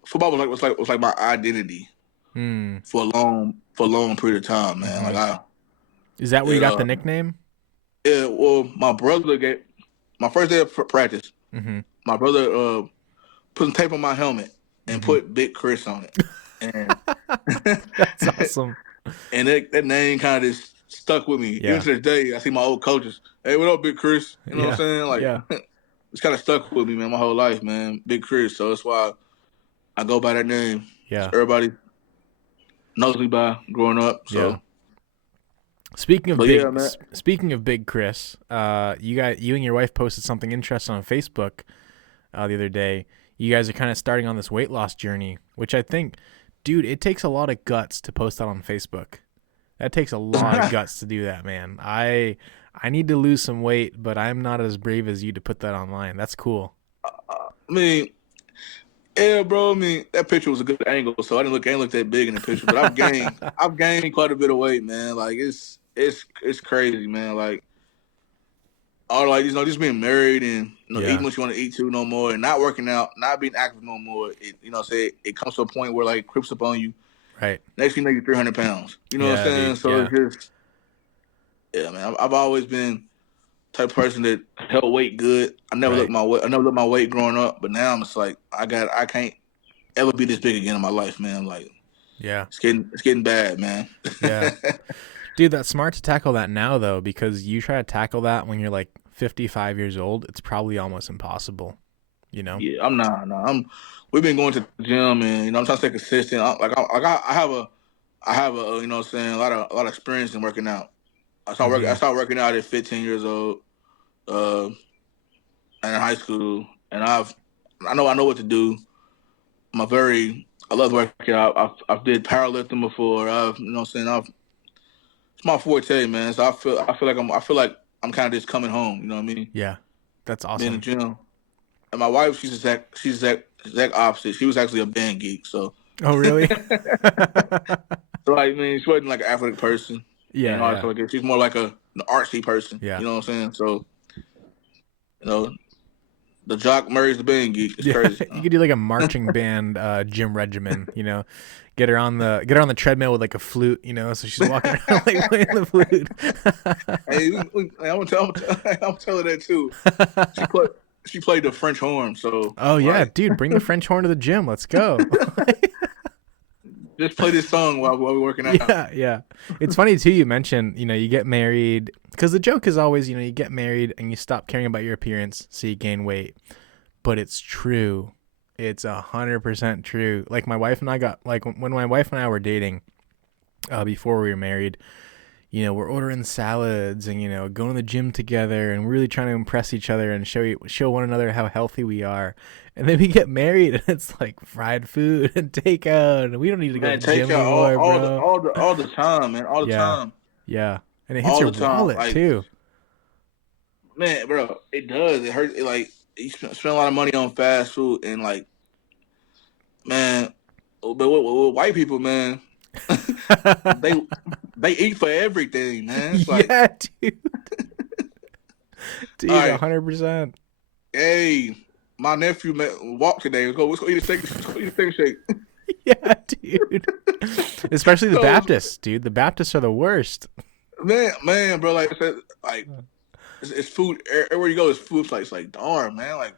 football was like my identity Hmm. for a long period of time, man. Mm-hmm. Like Is that where you it got the nickname? yeah. Well, my brother gave my first day of practice. Mm-hmm. My brother put some tape on my helmet and Mm-hmm. put Big Chris on it, and That's awesome. and that name kind of just stuck with me. Even Yeah. to this day, I see my old coaches. Hey, what up, Big Chris? You know what I'm Yeah. saying? Like, Yeah. it's kind of stuck with me, man, my whole life, man. Big Chris. So that's why I go by that name. Yeah. Everybody knows me by growing up. Yeah. So, but yeah, man. Speaking of Big Chris, you and your wife posted something interesting on Facebook the other day. You guys are kind of starting on this weight loss journey, which I think, dude, it takes a lot of guts to post that on Facebook. That takes a lot of guts to do that, man. I need to lose some weight, but I'm not as brave as you to put that online. That's cool. I mean, yeah, bro. I mean, that picture was a good angle, so I didn't look that big in the picture. But I've gained quite a bit of weight, man. Like it's crazy, man. Like all like just being married and Yeah. eating what you want to eat too no more, and not working out, not being active no more. It comes to a point where like creeps up on you. Right. Next thing you know, you're 300 pounds. You know what I'm Yeah, saying? dude. So Yeah. it's just yeah, man. I've always been type of person that held weight good. I never Right. looked my weight. I never looked my weight growing up, but now I'm just like I can't ever be this big again in my life, man. Like Yeah. it's getting bad, man. Yeah. Dude, that's smart to tackle that now, though, because you try to tackle that when you're like 55 years old, it's probably almost impossible, you know? Yeah, I'm not. No, we've been going to the gym, and I'm trying to stay consistent. I have a you know what I'm saying, a lot of experience in working out. I Mm-hmm. started working out at 15 years old, uh, and in high school, and I know what to do. I love working out. I've did powerlifting before. You know what I'm saying, it's my forte, man. So I feel like I'm kind of just coming home. You know what I mean? Yeah. That's Being in the awesome. gym. And my wife, she's exact opposite. She was actually a band geek, so Oh, really? so like, I mean, she wasn't like an athletic person, and Yeah, all that yeah, stuff like that. She's more like an artsy person. yeah. You know what I'm saying? So you know, the jock marries the band geek. It's Yeah, crazy. you could do like a marching band gym regimen, you know. Get her on the treadmill with like a flute, you know, so she's walking around like playing the flute. Hey, I'm gonna tell her that too. She played the French horn, so Oh yeah, like dude, bring the French horn to the gym. Let's go. just play this song while we're working out. Yeah, yeah. It's funny too. You mentioned, you know, you get married because the joke is always, you know, you get married and you stop caring about your appearance, so you gain weight. But it's true. It's 100% true. Like my wife and I got like when my wife and I were dating, before we were married. You know, we're ordering salads and, you know, going to the gym together and really trying to impress each other and show one another how healthy we are. And then we get married and it's like fried food and takeout and we don't need to go Man, to the take gym care anymore, bro. all the time, man, all the Yeah, time, yeah. And it hits all your the time. wallet Like too. man, bro, it does. It hurts. It, like you spend a lot of money on fast food and like man, but with white people, man, they they eat for everything, man. It's like, Yeah, dude. all Dude, right, 100%. hey, my nephew walked today. Let's go eat a steak. Let's go eat a steak shake. Yeah, dude. Especially the So, Baptists, dude. The Baptists are the worst. man, bro, like I said, like it's food everywhere you go. It's food place. Like, darn, man, like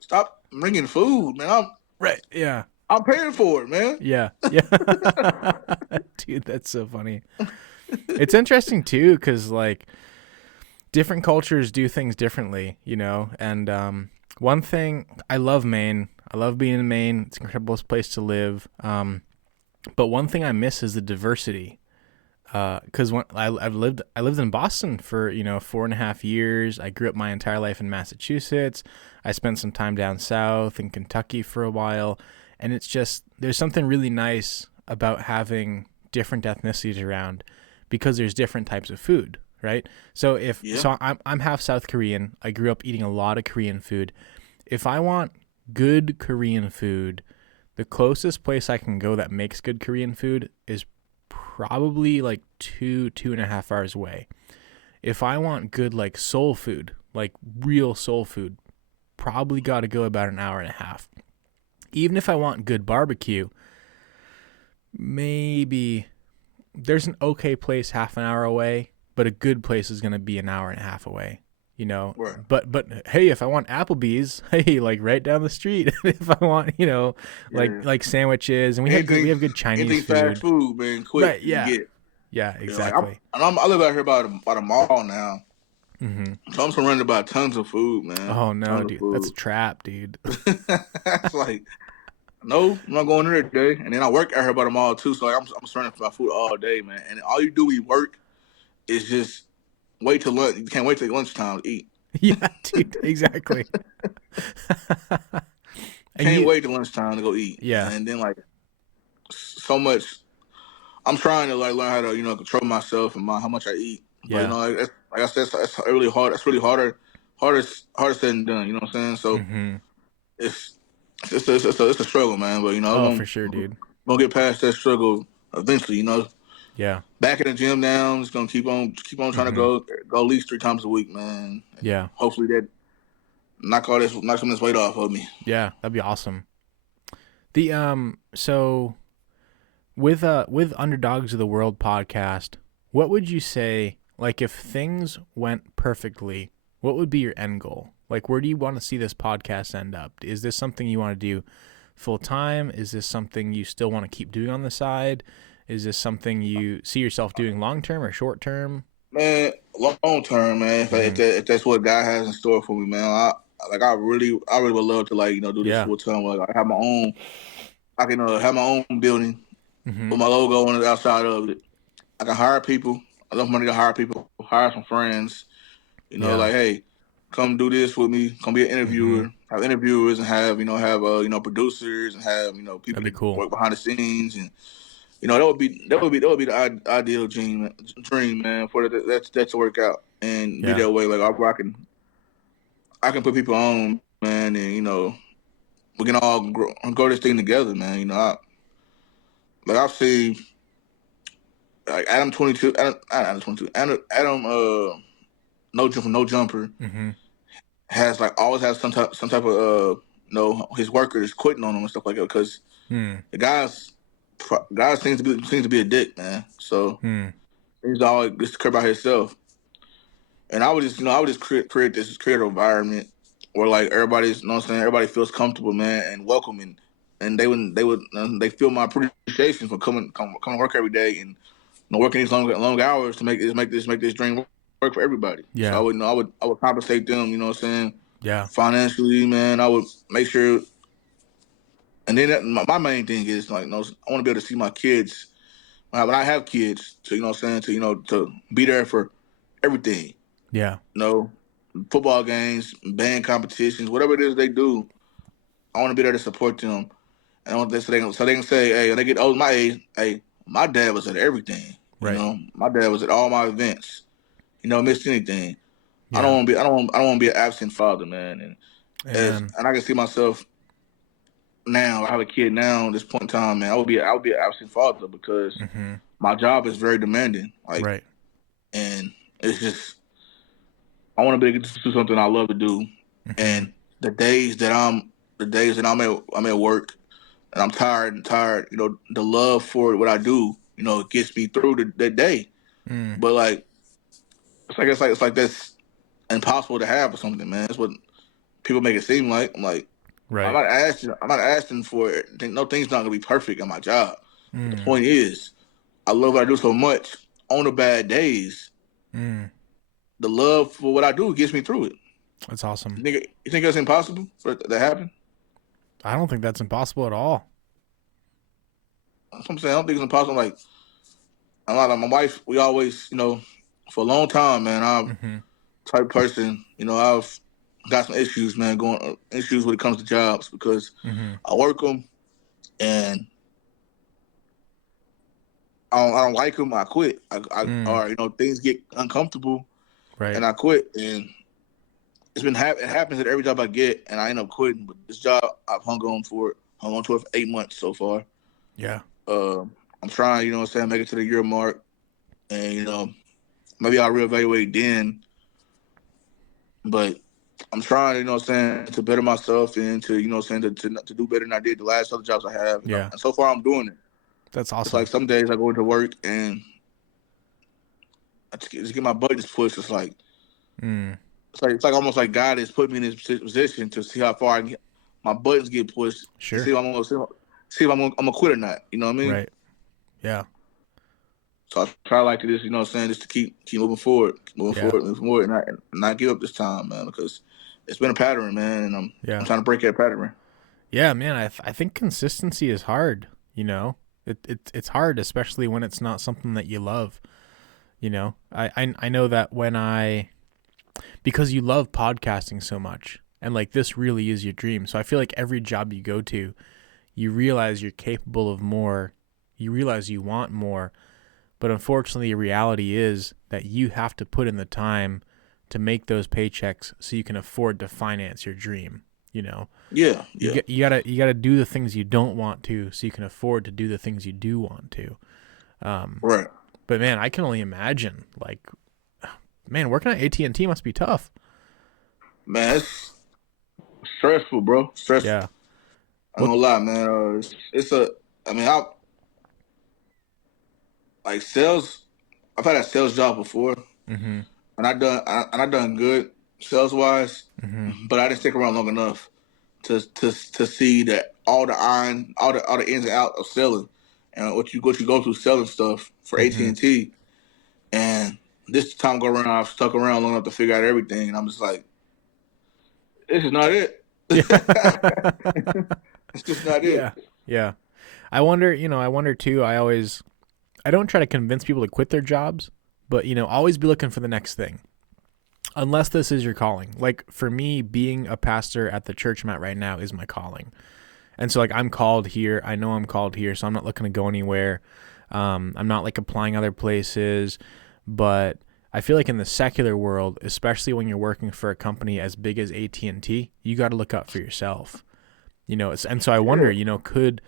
stop bringing food, man. Right. Yeah. I'm paying for it, man. Yeah. Yeah. Dude, that's so funny. It's interesting too, because like different cultures do things differently, you know. And one thing, I love Maine. I love being in Maine. It's an incredible place to live. But one thing I miss is the diversity Because when I lived in Boston for 4.5 years. I grew up my entire life in Massachusetts. I spent some time down south in Kentucky for a while, and it's just there's something really nice about having different ethnicities around because there's different types of food, right? So Yeah. I'm half South Korean. I grew up eating a lot of Korean food. If I want good Korean food, the closest place I can go that makes good Korean food is probably like 2.5 hours away. If I want good like soul food, like real soul food, probably got to go about an hour and a half. Even if I want good barbecue, maybe there's an okay place half an hour away, but a good place is going to be an hour and a half away. Right. But hey, if I want Applebee's, hey, like right down the street. If I want, Yeah. like sandwiches, and we Anything, have good Chinese anything fast food. food, man, quick Right? you can Yeah. get. Yeah. Like Exactly. I live out here by the mall now, Mm-hmm. so I'm surrounded by tons of food, man. Oh no, Tons of dude, that's a food. trap, dude. It's like, no, I'm not going there today. And then I work out here by the mall too, so like, I'm surrounded by food all day, man. And all you do when you work is just wait till lunch. You can't wait till lunchtime to eat. Yeah, dude, exactly. And Can't you, wait till lunchtime to go eat. yeah, And then like so much. I'm trying to like learn how to control myself and how much I eat. But yeah. like I said, that's really hard. That's really harder said than done. You know what I'm saying? So Mm-hmm. it's it's a struggle, man. But Oh, I'm for sure, dude. gonna get past that struggle eventually. Yeah. Back in the gym now. I'm just gonna keep on trying to Mm-hmm. go at least 3 times a week, man. And Yeah. hopefully that knock some of this weight off of me. Yeah. That'd be awesome. So with Underdogs of the World podcast, what would you say, like, if things went perfectly, what would be your end goal? Like, where do you want to see this podcast end up? Is this something you want to do full time? Is this something you still want to keep doing on the side? Is this something you see yourself doing long term or short term? Man, long term, man. Mm-hmm. If that's what God has in store for me, man. I really would love to do this Yeah. full time. Like I have my own, I can have my own building Mm-hmm. with my logo on the outside of it. I can hire people. I love money to hire people. Hire some friends. Yeah. Like hey, come do this with me. Come be an Mm-hmm. interviewer. Have interviewers and have producers and have people That'd be that cool. work behind the scenes and that would be the ideal dream, man, for that to work out and be Yeah. that way. Like where I can put people on, man, and we can all grow this thing together, man. I've seen like Adam 22, Adam 22, Adam no jumper Mm-hmm. has like always has some type of his workers quitting on him and stuff like that because Hmm. the guys seems to be a dick, man. So Hmm. he's always just care about himself. And I would just create this creative environment where like everybody's, you know what I'm saying, everybody feels comfortable, man, and welcoming, and they feel my appreciation for coming to work every day and working these long hours to make this dream work for everybody. So Yeah. I would compensate them, you know what I'm saying, Yeah. financially, man. I would make sure, and then my main thing is like, I want to be able to see my kids when I have kids, to what I'm saying, to be there for everything. Yeah. You know, football games, band competitions, whatever it is they do, I want to be there to support them. And I want this so they can say, hey, when they get old my age, hey, my dad was at everything. Right. My dad was at all my events. He never missed anything. Yeah. I don't want to be an absent father, man. Amen. And I can see myself now. I have a kid now. At this point in time, man, I would be an absent father because Mm-hmm. my job is very demanding. Like, Right. and it's just I want to be able to do something I love to do. Mm-hmm. And the days that I'm at work and I'm tired, the love for what I do, it gets me through the day. Mm. But like it's like that's impossible to have or something, man. That's what people make it seem like. I'm like, Right. I'm not asking for it. No thing's not gonna be perfect at my job. But the Mm. point is, I love what I do so much. On the bad days, Mm. the love for what I do gets me through it. That's awesome. You think that's impossible for it to happen? I don't think that's impossible at all. That's what I'm saying. I don't think it's impossible. Like a lot of my wife, we always, for a long time, man, I'm Mm-hmm. type of person, I've got some issues, man, going issues when it comes to jobs because Mm-hmm. I work them and I don't like them. I quit. Mm. Or things get uncomfortable Right. and I quit. And it happens at every job I get, and I end up quitting. But this job, I've hung on to it for 8 months so far. Yeah. Uh, I'm trying, make it to the year mark, and maybe I'll reevaluate then. But I'm trying, to better myself and to, to do better than I did the last other jobs I have, Yeah. And so far, I'm doing it. That's It's like awesome. some days I go into work and I just get my buttons pushed. Mm. It's like almost like God has put me in this position to see how far my buttons get pushed and Sure. see if I'm gonna quit or not. You know what I mean? Right. Yeah. So I try like to just just to keep moving forward, Yeah. moving forward, and not give up this time, man, because it's been a pattern, man, and I'm Yeah. trying to break that pattern. Yeah, man. I think consistency is hard. You know, it's hard, especially when it's not something that you love. You know, I know that because you love podcasting so much, and like this really is your dream. So I feel like every job you go to, you realize you're capable of more. You realize you want more. But unfortunately, the reality is that you have to put in the time to make those paychecks so you can afford to finance your dream. You know, Yeah, you yeah, get you gotta do the things you don't want to so you can afford to do the things you do want to. Um, right, but man, I can only imagine. Like, man, working at AT&T must be tough. man. It's stressful, bro. Stressful. Yeah. I'm What? gonna lie, man. It's a. I mean, I like sales. I've had a sales job before, Mm-hmm. and I done good sales wise, Mm-hmm. but I didn't stick around long enough to see that all the ins and outs of selling, and what you go through selling stuff for AT Mm-hmm. and T. And this time go around, I've stuck around long enough to figure out everything, and I'm just like, this is not it. Yeah. It's just not Yeah. it. Yeah. I wonder too. I don't try to convince people to quit their jobs, but always be looking for the next thing. Unless this is your calling. Like for me, being a pastor at the church I'm at right now is my calling. And so like I'm called here. I know I'm called here, so I'm not looking to go anywhere. I'm not like applying other places, but I feel like in the secular world, especially when you're working for a company as big as AT&T, you got to look out for yourself. And so I wonder, Yeah, could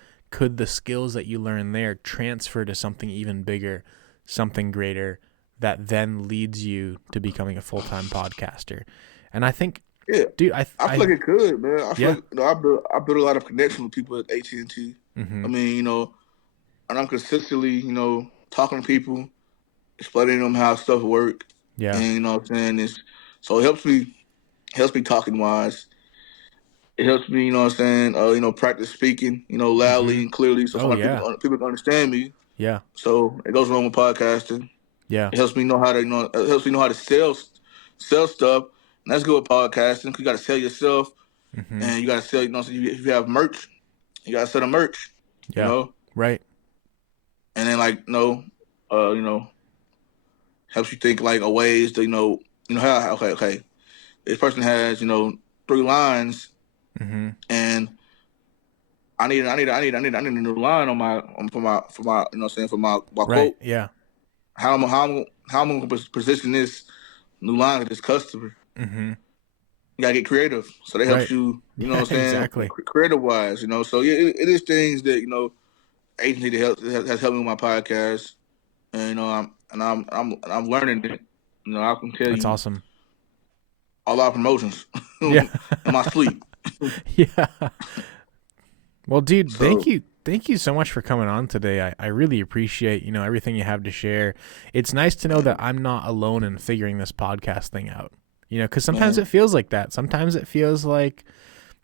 the skills that you learn there transfer to something even bigger, something greater that then leads you to becoming a full-time podcaster? And I think, yeah. dude, I feel like it could, man. I feel yeah. like I built a lot of connection with people at AT and T. Mm-hmm. I mean, and I'm consistently, talking to people, explaining them how stuff work, Yeah. and what I'm saying is, so it helps me talking wise. It helps me, practice speaking, Mm-hmm. loudly and clearly, so Oh somebody yeah. people can understand me. Yeah. So it goes along with podcasting. Yeah. It helps me know how to, it helps me know how to sell stuff. And that's good with podcasting. You got to sell yourself, Mm-hmm. and you got to sell. So if you have merch, you got to sell the merch. You Yeah. know, Right. and then uh, you know, helps you think like a ways to, how okay, this person has 3 lines, Mm-hmm. and I need a new line on my for my for my Right. quote. Yeah. How I'm gonna position this new line to this customer. Mm-hmm. You gotta get creative. So that helps Right. you, Yeah. Exactly. creative wise, So yeah, it is things that, agency that has helped me with my podcast. And I'm learning it. I can tell That's you awesome. a lot of promotions Yeah. in my sleep. Yeah. Well, dude, So thank you so much for coming on today. I really appreciate everything you have to share. It's nice to know that I'm not alone in figuring this podcast thing out. Because sometimes man, it feels like that. Sometimes it feels like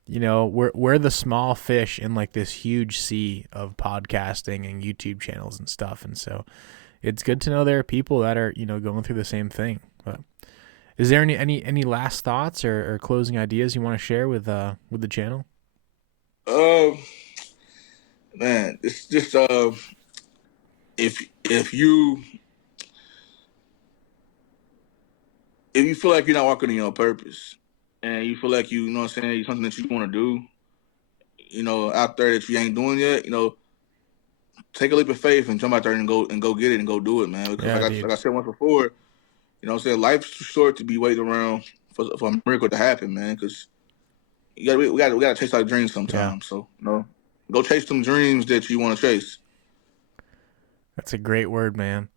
we're the small fish in like this huge sea of podcasting and YouTube channels and stuff. And so it's good to know there are people that are going through the same thing. But is there any last thoughts or closing ideas you want to share with the channel? uh, man, it's just if you feel like you're not walking in your purpose, and you feel like you know what I'm saying, something that you want to do, out there that you ain't doing yet, take a leap of faith and jump out there and go get it and go do it, man. Because Yeah, dude. like I said once before, what I'm saying, life's too short to be waiting around for a miracle to happen, man. Because we gotta chase our dreams Yeah. sometimes. So go chase them dreams that you want to chase. That's a great word, man.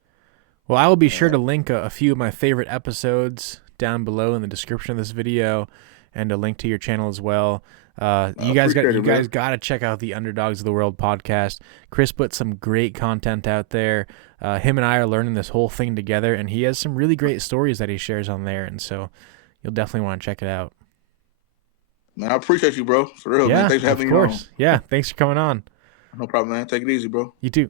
Well, I will be sure Yeah. to link a few of my favorite episodes down below in the description of this video, and a link to your channel as well. I appreciate You it, guys man. got to check out the Underdogs of the World podcast. Chris put some great content out there. Him and I are learning this whole thing together, and he has some really great stories that he shares on there, and so you'll definitely want to check it out. Man, I appreciate you, bro. For real, man. Yeah, Thanks for of having me on. course. Yeah, thanks for coming on. No problem, man. Take it easy, bro. You too.